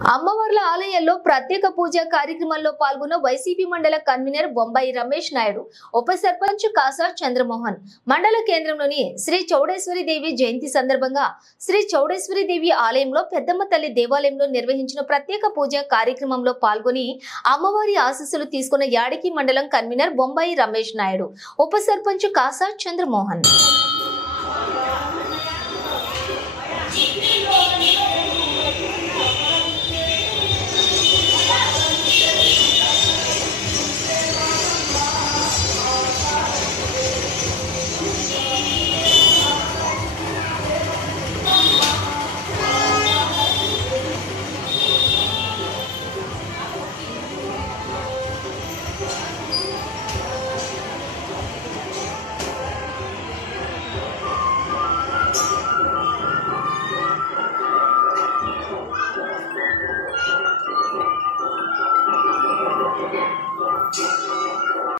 అమ్మవార్ల ఆలయాల్లో ప్రత్యేక పూజ కార్యక్రమంలో పాల్గొన్న వైసీపీ మండల కన్వీనర్ బొంబాయి రమేష్ నాయుడు, ఉప సర్పంచ్ కాసా చంద్రమోహన్. మండల కేంద్రంలోని శ్రీ చౌడేశ్వరి దేవి జయంతి సందర్భంగా శ్రీ చౌడేశ్వరి దేవి ఆలయంలో పెద్దమ్మ తల్లి దేవాలయంలో నిర్వహించిన ప్రత్యేక పూజ కార్యక్రమంలో పాల్గొని అమ్మవారి ఆశీస్సులు తీసుకున్న యాడికి మండలం కన్వీనర్ బొంబాయి రమేష్ నాయుడు, ఉప సర్పంచ్ కాసా చంద్రమోహన్.